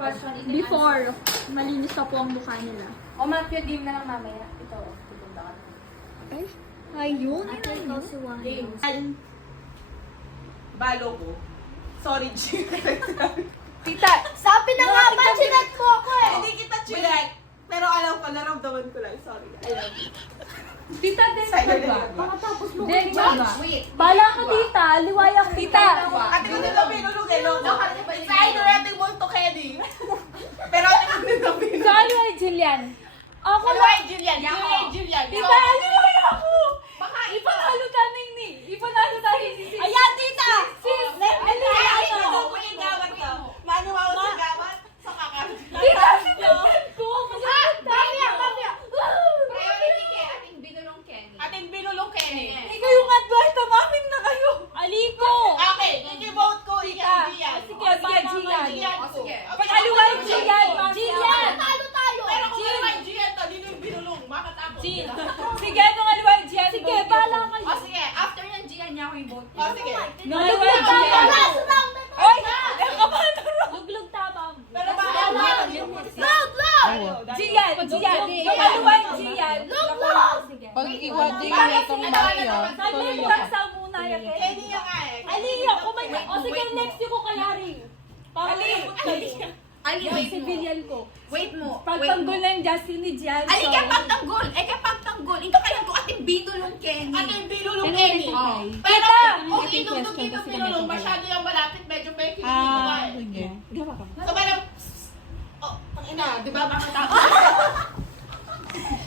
Before, malinis na po ang mukha nila. O, Matthew, game na lang mamaya. Ito, pupunta ka. Ay, ayun. Ikaw si Wayne. Balo ko. Sorry, G. Tita, Sabi na nga ba, chinat mo ako eh. Hindi kita chinek. Pero alam ko, naramdaman ko lang. Sorry. I love you. tita, Silent ba? ba? Tapos mo Denver ba? Bala ka tita, liwaya ka Tita. Ate ko nila pinulog eh, no? It's either ate mo to Kenny. Pero ate ko nila pinulog. Ikaw, liwaya Jillian. Ako Ano ay Julian? Julian. Tita, liwaya ako. Baka ipanalo tanin ni. Ipanalo tanin si Sis. Ayan, tita! Sis, Ay, liwaya ito ka. po yung gawat to. Manuwa ko sa gawat. Sa kakar. Tita, sinunod ko. Mafia! Priority kay ating binulong Kenny. Ating binulong Kenny. Ikaw yung advice, tamamin na kayo. Aliko. Okay, i-vote ko Gian. Sige, Gian. Gian O, ko. sige. Pag-aliway, Gian. Gian. Talo tayo. Pero kung ano ay Gian to, dito yung binulong. Bakit ako? Gian. Sige, nung aliway, Gian. Sige, bala ka. O, sige. After ng Gian niya ako yung vote. O, sige. Nung aliway, Gian. Oy! Luglog tama. Pero bakit? Gian. Nung aliway, Gian. Pag iwadi ka na itong Maria, tuloy Saglit ako. lang sa muna yan. Kenny yung nga eh. Aliyo, kumain. O sige, next yung ko kay Harry. Ali, Civilian ko. Wait mo. Pagtanggol na yung Justin ni Gian. Ali, kaya pagtanggol. Kaya pagtanggol. Ito kaya ko ating binulong Kenny. Ating binulong Kenny. Oh. Pero Tita! kung inundugin ng binulong, masyado yung malapit, medyo may kinilig ko eh. Sige. So parang, oh, ang ina, di ba bakit ako?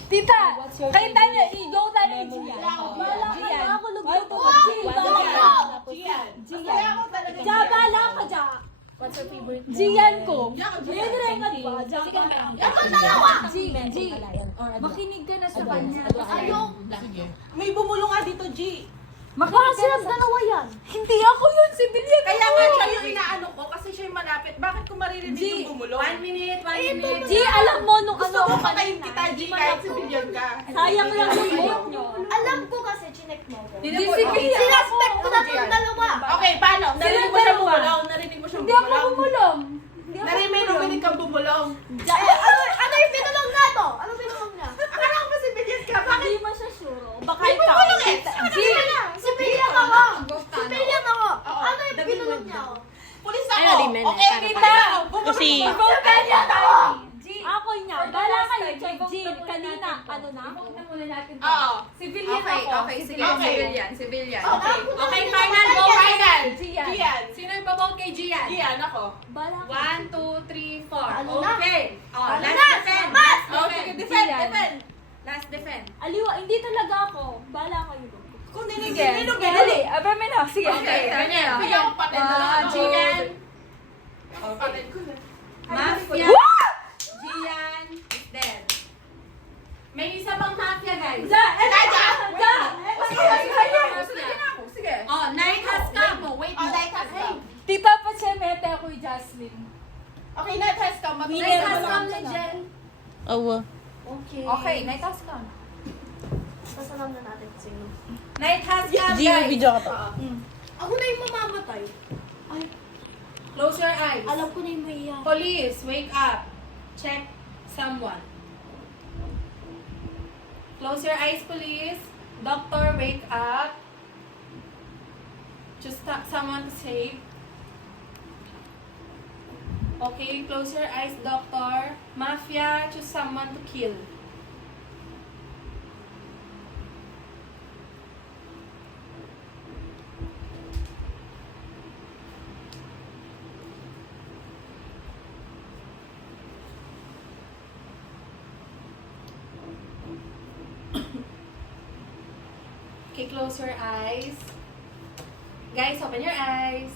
Tita, kayo tayo, i-go tayo ni Gian. Bala ka na ako, luglog ko. Gian. Gian. Ja, bala ka, Ja. What's your favorite? Gian ko. Yan rin nga ba? Ja ka. Ako dalawa! G. Makinig ka na sa kanya. Sige. May bumulong nga dito, G. Makinig ka na sa dalawa yan. Hindi ako yun, civilian ako. Kaya nga siya yung inaano ko kasi siya yung malapit. Bakit ko maririnig yung bumulong? 1 minute, 1 minute. G, alam mo nung Gusto ano. ko patayin kita, G, kahit civilian ka. Sayang lang yung vote nyo. Alam ko kasi, chinek mo ko. G, civilian. Sinaspect ko na itong dalawa. Okay, paano? Narinig mo siya dalawa. bumulong? Narinig mo siya Hindi ako bumulong? bumulong. Narinig kang bumulong? Ano yung pinulong na to? Ano pinulong niya? Akala ko ba civilian ka? Bakit? Hindi mo siya sure. Baka May ikaw. bumulong eh! G, Civilian ako! Civilian ako! Oo. Ano yung pinulong niya ako? Pulis ako! Okay, Tita! Kasi... I-vote ka niya tayo. Ako niya. Bala kayo. G, kanina. Ano na? Vote na muna natin. Oo. Civilian Okay, ako. okay. Sige, Okay. civilian. Okay. Okay, final vote. Final! Gian. Gian! Sino yung babote kay Gian? Gian ako. Bala ka. 1, 2, 3, 4. Ano na? Okay. Oh, Ano last na? defend. Mas! Last Oh, sige, defend. defend, Gian. defend! Last defend. Aliwa, hindi talaga ako. Bala kayo. Kung Sige, nininig, sige, ali. Abay na. Sige. Okay, Daniel. Sige ako patin na lang. Gian. Ako patin ko na. Mafia. Gian is dead. May isa pang mafia, guys. Sige. Oh, night has come. Oh, wait Oh, mo. night has come. Tita pa siya, mete ako yung Jocelyn. Okay, night has come. Night has come na Jen. Awa. Okay. Okay, night has come. Sasalam na natin sino. Night has come, G, guys. video ka pa. Ako na yung mamamatay. Close your eyes. Alam ko na yung maiyak. Police, wake up. Check someone. Close your eyes, police. Doctor, wake up. Just someone to save. Okay, close your eyes, doctor. Mafia, choose someone to kill. Okay, close your eyes. Guys, open your eyes.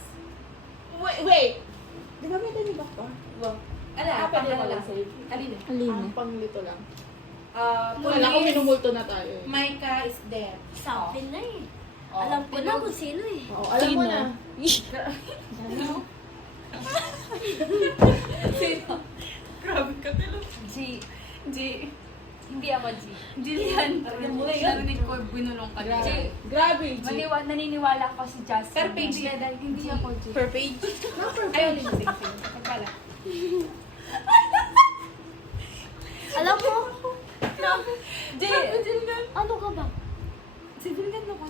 Wait. Di ba may dali doctor? Ala, Pwede pang- na lang save. Alin? Ang panglito lang. Police, Wala ko minumulto na tayo eh. Micah is dead. Sa akin na eh. Oh. Alam ko na kung sino eh. Oo, alam mo na. Grabe ka tilo. G. Hindi ako G. Jillian. Narinig ko, binulong ka Grabe. Grabe, G. Naniniwala ko si Justin. Per page Hindi ako G. Per page. Ayaw din siya. Pagpala.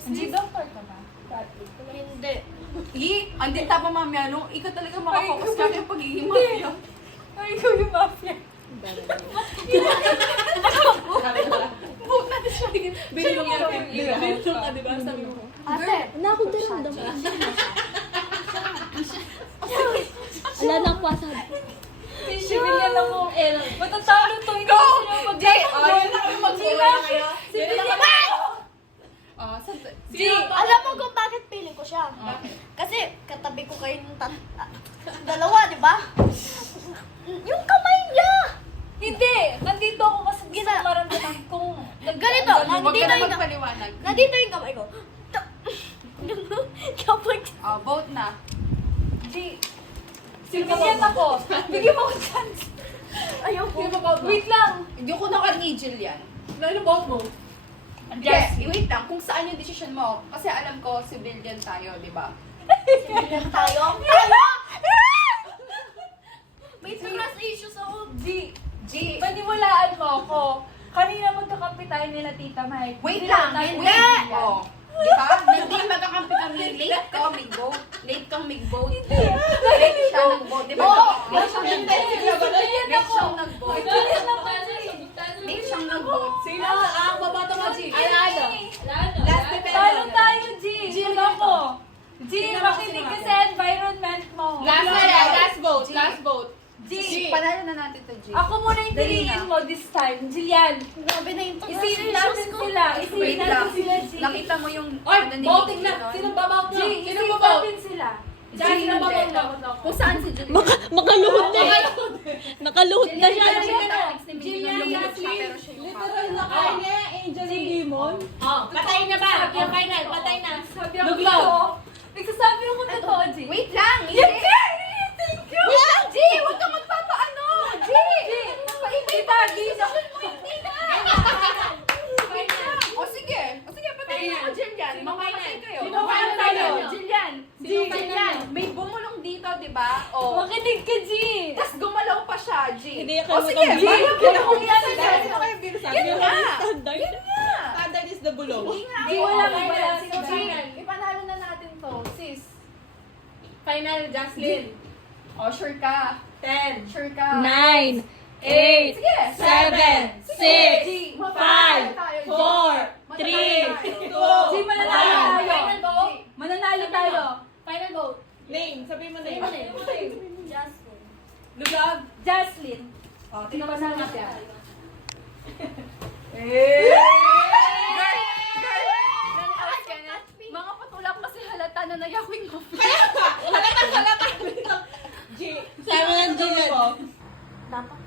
G, doctor ka ba? Hindi. Andin tapa mamaya, no? Ikaw talaga makafocus ka sa pagiging mafia. Ay, ikaw yung mafia. Bilong ka, di ba? Sabi mo. Ate, Nakaramdam. Wala nang pasad. Civilian ako. Matatalo to. Hindi ko sila mag-gagawin. Ayun na kami mag-bola kayo. G, alam mo kung bakit pili ko siya? Kasi katabi ko kayo ng dalawa, di ba? Yung kamay niya! hindi. Nandito ako kasi gusto Gina- ko maramdaman kung... Ganito, Huwag nandito ka na yung magpaliwanag. nandito yung kamay ko. Kapag Vote na. G, civilian ako. Bigyan mo ko chance. ayoko. Wait lang. Hindi ko nakanigil yan. Ano vote mo? Yes, wait lang. Kung saan yung decision mo. Kasi alam ko, civilian tayo, di ba? Sibilan tayo. Tayo! May trust issues ako. G, G, paniwalaan mo ako. Kanina magkakampi tayo nila Tita Mike. wait Hindi lang. tayo Wait. civilian. Oh. Di ba? Hindi magkakampi kami. Late ka, may vote. Late kang may vote. Late siya nag-vote. Di ba? Late siyang nag-vote. Late siyang nag-vote. Civilian ako, G. Late siyang nag-vote. Sino ang babato mo, G? Alano. Last defense. Talo tayo, G. G, Sino ako? G, Sino makinig ako? ka sa environment mo. Last vote. Last vote. G. Panalo na natin to, G. Ako muna yung Dali piliin na. mo this time. Jillian. Grabe na yung trust Isipin issues natin ko. sila. Isipin Wait natin lang. sila, G. Nakita mo yung... Oy, ano ni voting Vicky na. nun? Sino babato? G, Sino isipin babato? natin sila. G, Sino babato? hindi. Kung saan si Julian? Makaluhod na eh. Nakaluhod na siya. Literal na kayo niya, Angel and Demon. Oh, patay na ba? Yung final, patay na. Sabi ako Luglaw. totoo. Nagsasabi ako totoo, G. Wait lang! Thank you! Wait lang, G! Huwag ka magpapaano! G! Itagi sa... O sige! O sige, patayin ako dyan yan. Sino Mamatay final? kayo. Sino final Mamatay tayo? kayo. Jillian! Sino final? Jillian! May bumulong dito, di ba? O. Makinig ka, G. Tapos gumalaw pa siya, G. Hindi ka O sige, makabili. bago G, ko kung yan Sino kayo binasabi? Yan nga! Standard. Yan nga! Standard is the bulong. Hindi nga. G, O, wala final. wala. Sino G, final? ipanalo na natin to, sis. Final, Jocelyn. O, sure ka. 10. Sure ka. 9, 8, Sige. 7, 6, 5, 4, 3, G, mananalo tayo. Final vote. Mananalo tayo. Final vote. Name. Sabi mo name. Justin. Lugag. Jocelyn. O, tinapasan natin. Mga patulak kasi halata na nayak yung Halata. Sabi ng Jillian. Dapat